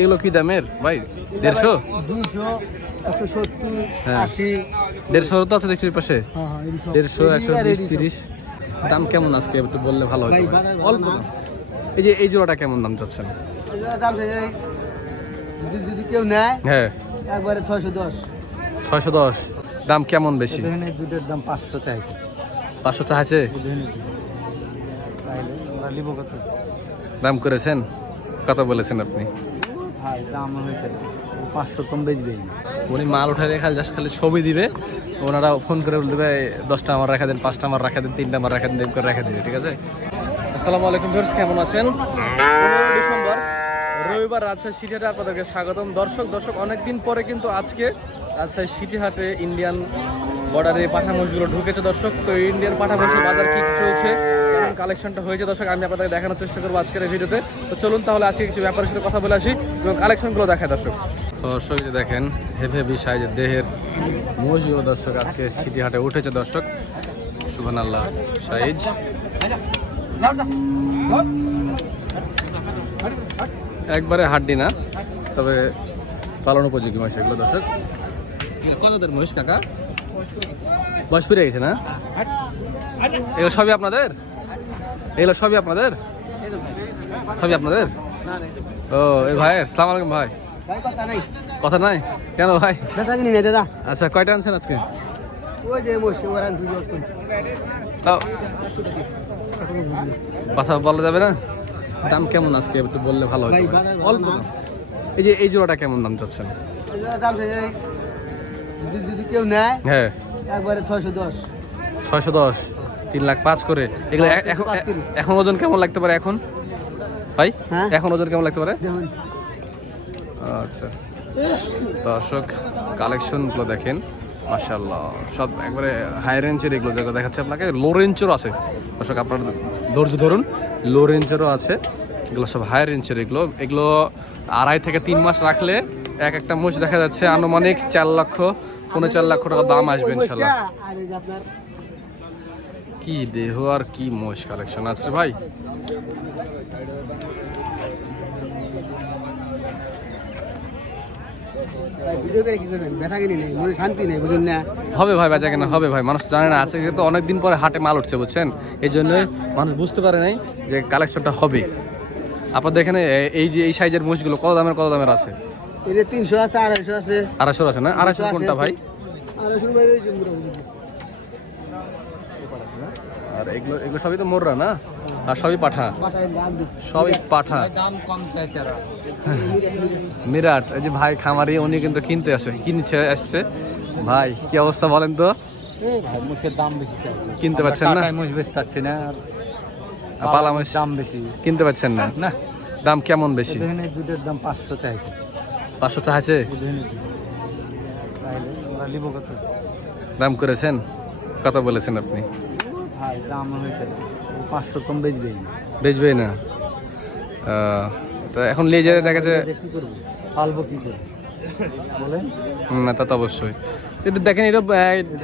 এগুলো কি দামের? ভাই দেড়শো? হ্যাঁ। দেড়শো তো আছে দেখছি পাশে। হ্যাঁ হ্যাঁ। দেড়শো একশো বিশ তিরিশ। দাম কেমন আজকে? একটু বললে ভালো হয় অল্প দাম। এই যে এই জোড়াটা কেমন দাম চাচ্ছেন? চাইছে যদি কেউ নেয় হ্যাঁ। একবারে ছয়শো দশ। ছয়শো দশ। দাম কেমন বেশি? দুটোর দাম পাঁচশো চাইছে। পাঁচশো কত? দাম করেছেন? কত বলেছেন আপনি। পাঁচশো কম উনি মাল উঠে রেখে জাস্ট খালি ছবি দিবে, ওনারা ফোন করে দেবে দশটা আমার রাখা দেন, পাঁচটা আমার রাখা দেন, তিনটা আমার রাখা দেন করে রেখে দিবে, ঠিক আছে? আসসালামু আলাইকুম ভিউয়ার্স কেমন আছেন? ডিসেম্বর, রবিবার রাজশাহী সিটি হাটে আপনাদেরকে স্বাগতম। দর্শক দর্শক, অনেকদিন পরে কিন্তু আজকে রাজশাহী সিটি হাটে ইন্ডিয়ান বর্ডারে পাঠা মহিষগুলো ঢুকেছে। দর্শক, তো ইন্ডিয়ান পাঠা মহিষের বাজার কি চলছে? কালেকশনটা হয়েছে দর্শক, আমি আপনাদের দেখানোর চেষ্টা করব আজকের এই ভিডিওতে। তো চলুন তাহলে আজকে কিছু ব্যাপারের সাথে কথা বলে আসি এবং কালেকশনগুলো দেখায় দর্শক। দর্শক যে দেখেন, হেভি হেভি সাইজের দেহের মহিষগুলো দর্শক আজকে সিটি হাটে উঠেছে দর্শক। সুবহান আল্লাহ সাইজ। একবারে হাড্ডি না, তবে পালন উপযোগী মহিষ এগুলো দর্শক। কতদের মহিষ কাকা? বয়স ফিরে গেছে না? এগুলো সবই আপনাদের? এগুলো সবই আপনাদের? সবই আপনাদের? ও এই ভাইয়ের সালাম আলাইকুম ভাই। কথা নাই? কেন ভাই? দাদা আচ্ছা কয়টা আনছেন আজকে? কথা বলা যাবে না? দাম কেমন আজকে? একটু বললে ভালো হয় অল্প দাম। এই যে এই জোড়াটা কেমন দাম চাচ্ছেন? যদি কেউ নেয় হ্যাঁ। একবারে ছয়শো দশ। ছয়শো দশ? তিন লাখ পাঁচ করে। এগুলো এখন এখন ওজন কেমন লাগতে পারে এখন? ভাই হ্যাঁ। এখন ওজন কেমন লাগতে পারে? আচ্ছা। দর্শক কালেকশনগুলো দেখেন। মাশাল্লাহ সব একবারে হাই রেঞ্জের এগুলো যেগুলো দেখাচ্ছে আপনাকে লো রেঞ্জেরও আছে। দর্শক আপনার ধৈর্য ধরুন লো রেঞ্জেরও আছে। এগুলো সব হাই রেঞ্জের এগুলো। এগুলো আড়াই থেকে তিন মাস রাখলে এক একটা মোষ দেখা যাচ্ছে আনুমানিক চার লক্ষ পনেরো চার লক্ষ টাকা দাম আসবে ইনশাল্লাহ মহিষটা আর এই যে আপনার কি দেহ আর কি মোষ কালেকশন আছে ভাই? হবে ভাই বেচা কেনা হবে ভাই মানুষ জানে না। আছে কিন্তু অনেকদিন পরে হাটে মাল উঠছে বুঝছেন? এই জন্য মানুষ বুঝতে পারে নাই যে কালেকশনটা হবে। আপনাদের এখানে এই যে এই সাইজের মোষগুলো কত দামের কত দামের আছে? তিনশো আছে আড়াইশো আছে। আড়াইশোর আছে না? আড়াইশো কোনটা ভাই? আড়াইশো ভাই ওই যে মোটামুটি। আর এগুলো এগুলো সবই তো মোররা না? আর সবই পাঠা। সবই পাঠা। চাইছে মিরাট এই যে ভাই খামারি উনি কিন্তু কিনতে আসে কিনছে আসছে। ভাই কি অবস্থা বলেন তো? ভাই মুসের দাম বেশি চাইছে কিনতে পারছেন না? বেশি না পালা মোষ দাম বেশি। কিনতে পারছেন না? না। দাম কেমন বেশি? দুটোর দাম পাঁচশো চাইছে। পাঁচশো কত? দাম করেছেন? কত বলেছেন আপনি। দাম হয়েছে। পাঁচশো কম বেচবেই না। বেচবেই না? তো এখন নিয়ে যেতে দেখা যায় কি করব? পালবো কি করে? বলেন। না তা তো অবশ্যই। এটা দেখেন এটা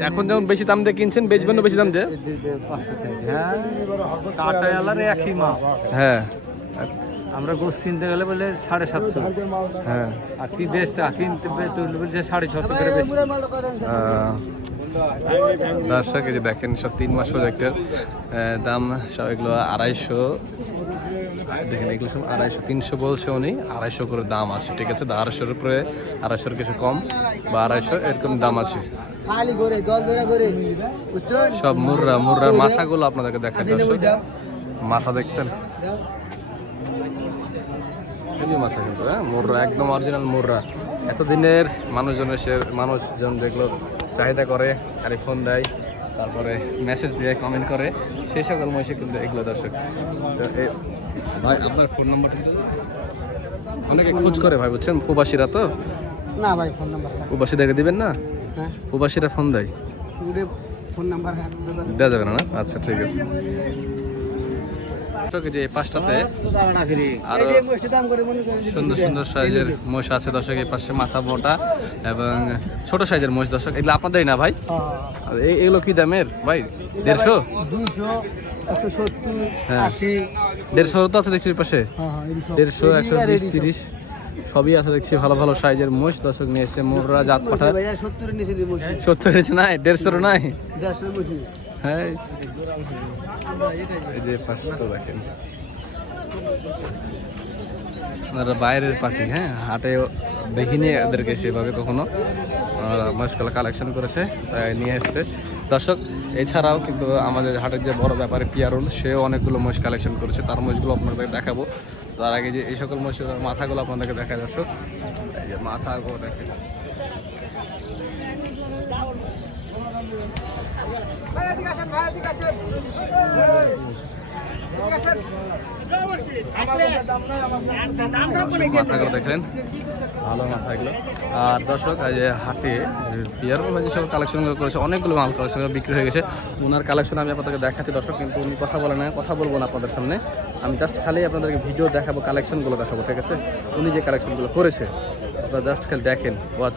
এখন যেমন বেশি দাম দিয়ে কিনছেন বেচবেনও বেশি দাম দিয়ে? হ্যাঁ একই মাপ হ্যাঁ। আমরা গোস কিনতে গেলে বলে সাড়ে সাতশো। হ্যাঁ। আর কি বেচটা কিনতে সাড়ে ছশো করে বেশি আহ, দর্শক এই যে দেখেন সব তিন মাস প্রজেক্টের দাম সব এগুলো আড়াইশো দেখেন এগুলো সব আড়াইশো তিনশো বলছে উনি আড়াইশো করে দাম আছে ঠিক আছে? আড়াইশোর উপরে আড়াইশোর কিছু কম বা আড়াইশো এরকম দাম আছে। সব মুর্রা মুর্রার মাথাগুলো আপনাদেরকে দাও মাথা দেখছেন? হেভি মাথা কিন্তু হ্যাঁ? মুর্রা একদম অরিজিনাল মুর্রা। এতদিনের মানুষজনের সে মানুষজন যেগুলো চাহিদা করে খালি ফোন দেয় তারপরে মেসেজ দিয়ে কমেন্ট করে। সেই সকল মহিষে কিন্তু এগুলো দর্শক। তো ভাই আপনার ফোন নম্বরটা অনেকে খোঁজ করে ভাই বুঝছেন? প্রবাসীরা তো? না ভাই ফোন নাম্বার প্রবাসীদেরকে দিবেন না? হ্যাঁ। প্রবাসীরা ফোন দেয়? ফোন নাম্বার হ্যাঁ দেওয়া যাবে না না? আচ্ছা ঠিক আছে। দর্শক, যে আরও সুন্দর সুন্দর সাইজের মোষ আছে দর্শক এই পাশে মাথা মোটা এবং ছোট সাইজের মোষ দর্শক। এগুলো আপনাদেরই না ভাই? এগুলো কি দামের ভাই? দেড়শো? হ্যাঁ। দেড়শো তো আছে দেখছি পাশে। দেড়শো একশো বিশ তিরিশ সবই আছে দেখছি ভালো ভালো সাইজের মোষ দর্শক নিয়ে এসছে মোররা জাত পাঠা। সত্তরের নিচে নিয়ে সত্তর নাই দেড়শোর নাই? দেড়শোর হ্যাঁ। এই যে দেখেন। বাইরের পাখি হ্যাঁ? হাটে দেখিনি এদেরকে সেভাবে কখনো। মহেশকলা কালেকশন করেছে, তাই নিয়ে এসছে। দর্শক, এছাড়াও কিন্তু আমাদের হাটের যে বড় ব্যাপারে পিয়ারুল, সেও অনেকগুলো মহিষ কালেকশন করেছে। তার মহিষগুলো আপনাদের দেখাবো। তার আগে যে এই সকল মহিষের মাথাগুলো আপনাদেরকে দেখায়, দর্শক। এই যে মাথাগুলো দেখেন। দেখলেন। ভালো মাথাগুলো। আর দর্শক যে হাটে বিয়ার যে সব কালেকশনগুলো করেছে, অনেকগুলো মাল কালেকশন বিক্রি হয়ে গেছে। ওনার কালেকশন আমি আপনাদেরকে দেখাচ্ছি। দর্শক, কিন্তু উনি কথা বলে না কথা বলব না আপনাদের সামনে। আমি জাস্ট খালি আপনাদেরকে ভিডিও দেখাবো কালেকশনগুলো দেখাবো, ঠিক আছে? উনি যে কালেকশনগুলো করেছে, আপনারা জাস্ট খালি দেখেন ওয়াচ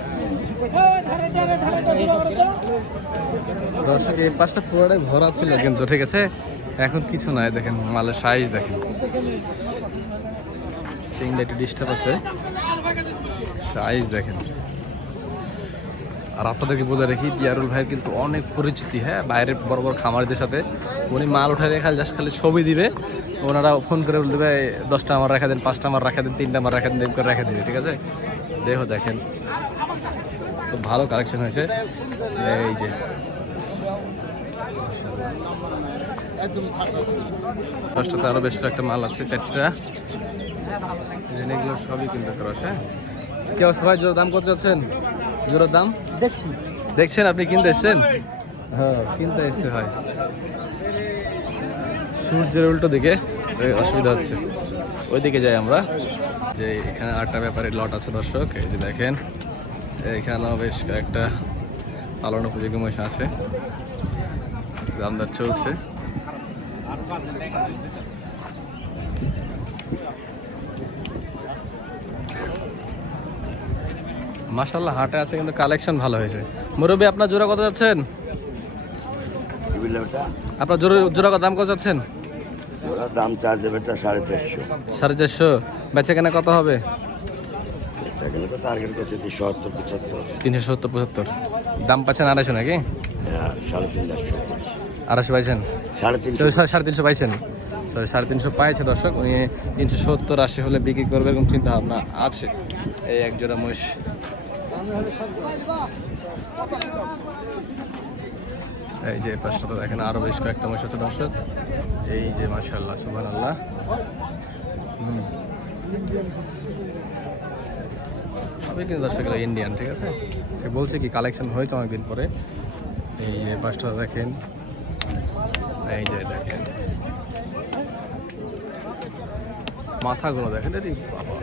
দর্শক, এই পাঁচটা পুরোটাই ভরা ছিল কিন্তু, ঠিক আছে? এখন কিছু নাই, দেখেন, মালের সাইজ দেখেন। সিংটা একটু ডিস্টার্ব আছে। সাইজ দেখেন। আর আপনাদেরকে বলে রাখি, পিয়ারুল ভাইয়ের কিন্তু অনেক পরিচিতি হ্যাঁ? বাইরের বড় বড় খামারিদের সাথে। উনি মাল উঠায় রেখে জাস্ট খালি ছবি দিবে। ওনারা ফোন করে বলে দেবে দশটা আমার রাখা দেন, পাঁচটা আমার রাখা দেন, তিনটা আমার রাখা দেন করে রেখে দিবে। ঠিক আছে? দেহ দেখেন। খুব ভালো কালেকশন হয়েছে। এই যে। দশটাতে আরও বেশ কয়েকটা মাল আছে চারটা। এগুলো সবই কিনতে ক্রস হ্যাঁ? কি অবস্থা ভাই? জোর দাম কত যাচ্ছেন জোরের দাম? দেখছি। দেখছেন? আপনি কিনতে এসছেন? হ্যাঁ কিনতে এসতে হয় সূর্যের উল্টো দিকে। অসুবিধা হচ্ছে। ওইদিকে যাই আমরা। যে এখানে আটটা ব্যাপারে লট আছে দর্শক এই যে দেখেন। এখানেও বেশ কয়েকটা পালন উপযোগী মহিষ আছে। দামদার চলছে। মাশাল্লাহ হাটে আছে কিন্তু কালেকশন ভালো হয়েছে। মুরব্বী আপনার জোড়া কত যাচ্ছেন? আপনার জোড়া জোড়া দাম কত যাচ্ছেন? দাম চার্জ সাড়ে চারশো। সাড়ে চারশো। বেচে কেনা কত হবে? সেখানে তো টার্গেট করছে সত্তর পঁচাত্তর। তিনশো সত্তর পঁচাত্তর। দাম পাচ্ছেন আড়াইশো নাকি? হ্যাঁ সাড়ে তিন চারশো আড়াইশো পাইছেন? সাড়ে তিনশো। সাড়ে তিনশো পাইছেন। সরি সাড়ে তিনশো পাইছে দর্শক উনি তিনশো সত্তর আশি হলে বিক্রি করবে এরকম চিন্তা ভাবনা আছে। এই এক জোড়া মহিষ। এই যে পাঁচটা তো দেখেন আরও বেশ কয়েকটা মহিষ আছে দর্শক। এই যে মাশাল্লাহ সুবান আল্লাহ সবই কিন্তু দর্শক ইন্ডিয়ান ঠিক আছে? সে বলছে কি কালেকশন হয়েছে অনেকদিন পরে। এই যে পাঁচটা দেখেন। এই যে দেখেন। মাথাগুলো দেখেন রে বাবা।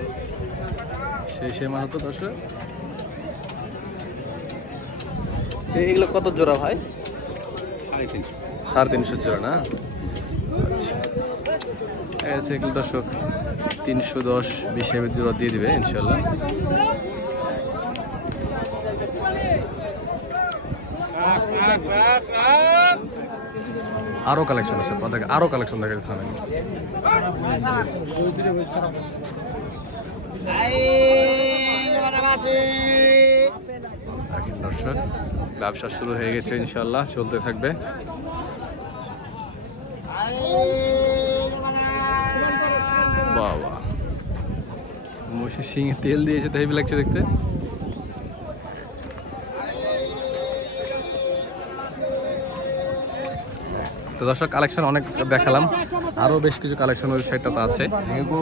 সেই সেই মাথা তো দর্শক। এগুলো কত জোড়া ভাই? সাড়ে তিনশো। সাড়ে তিনশো জোড়া না? আচ্ছা। আছে এগুলো দর্শক তিনশো দশ বিশ জোড়া দিয়ে দিবে ইনশাল্লাহ আরও কালেকশন আছে আপনাদেরকে আরও কালেকশন দেখে দিতে হবে দর্শক, ব্যবসা শুরু হয়ে গেছে ইনশাল্লাহ চলতে থাকবে। বাবা। মসির শিঙে তেল দিয়েছে তো হেবি লাগছে দেখতে। তো দর্শক কালেকশন অনেক দেখালাম। আরও বেশ কিছু কালেকশন ওয়েবসাইটটাতে আছে।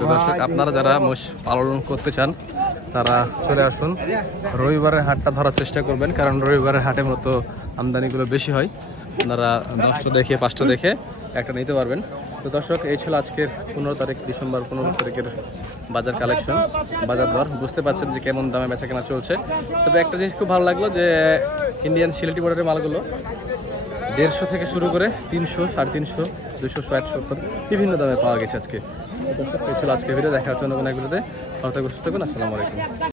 তো দর্শক, আপনারা যারা মোষ পালন করতে চান, তারা চলে আসুন। রবিবারের হাটটা ধরার চেষ্টা করবেন, কারণ রবিবারের হাটে মতো আমদানিগুলো বেশি হয়। আপনারা দশটা দেখে পাঁচটা দেখে একটা নিতে পারবেন। তো দর্শক, এই ছিল আজকের পনেরো তারিখ, ডিসেম্বর পনেরো তারিখের বাজার কালেকশন, বাজার দর। বুঝতে পারছেন যে কেমন দামে বেচা কেনা চলছে। তবে একটা জিনিস খুব ভালো লাগল যে ইন্ডিয়ান সিলেটি বোর্ডের মালগুলো দেড়শো থেকে শুরু করে তিনশো, সাড়ে তিনশো দুশো ষাট, সত্তর, বিভিন্ন দামে পাওয়া গেছে আজকে। দর্শক, এই ছিল আজকে ভিডিও। দেখার জন্য কোনো এক ভিডিওতে ভালো থাকবেন সুস্থ থাকুন। আসসালামু আলাইকুম।